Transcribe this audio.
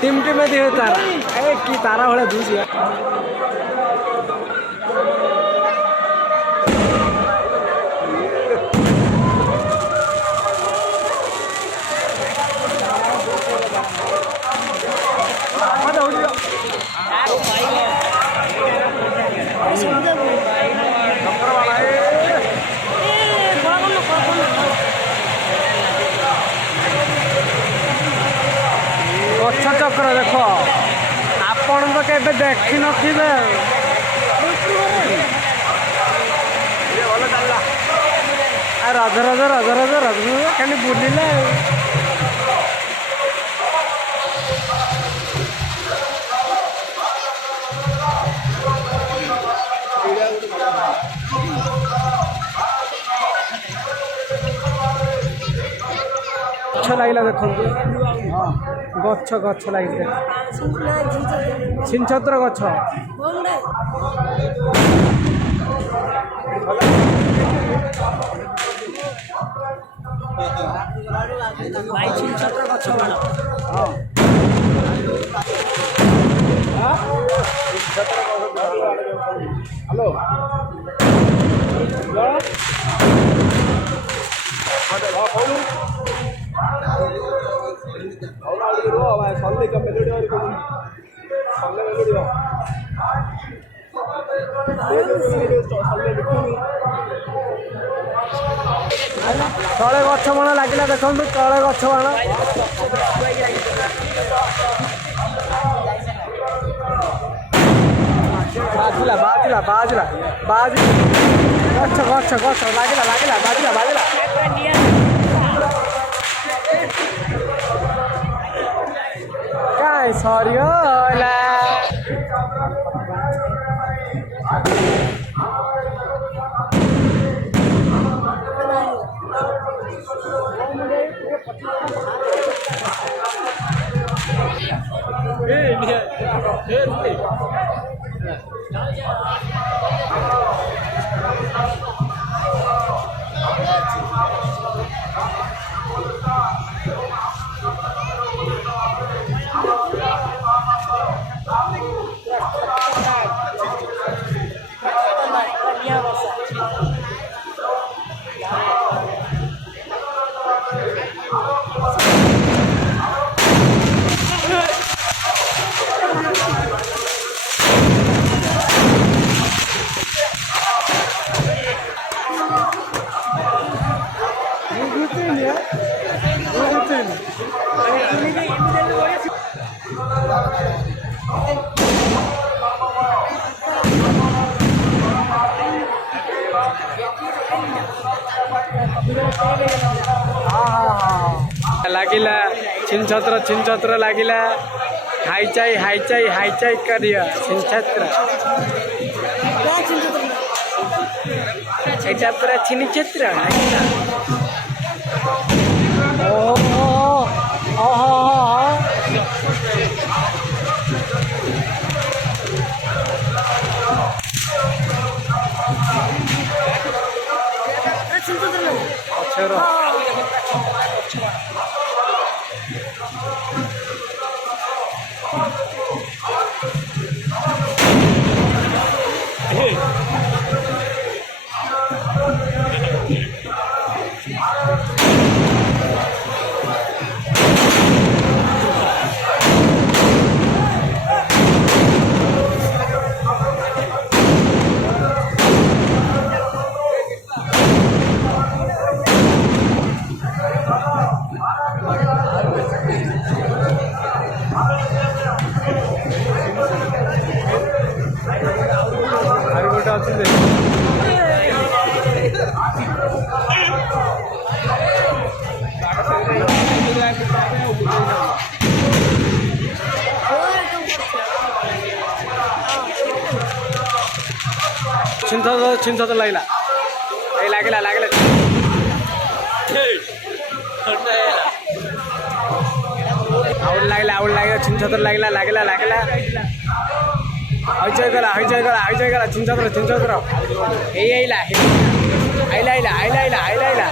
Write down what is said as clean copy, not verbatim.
टिमटिमे दिए तारा ए कि तारा भाया दूसरी गच्छ चक्र देख आपण तो के देखी नथिबे रज रज रज रज रज खाली बुलिले गच्छ लगे देखो गच्छ गच्छ लगे छिनछत्र गच्छ हेलो तले गछ बाण लगे देखो तले गछ बाण बाजला बाजला बाजला बाज गछ गछ गछ लगे लगे बाजला बाजला काय सॉरी लगिला छिनछत्र छिनछत्र लगिला हाईचाई हाईचाई हाईचाई करिया छिनछत्र एटा पूरा छिनछत्र छिनछत्र लागला ए लागला लागला आवड लागला छिनछत्र लागला लागला लागला हईचय गला छिनछत्र छिनछत्र ए आइला आइला आइला आइला आइला आइला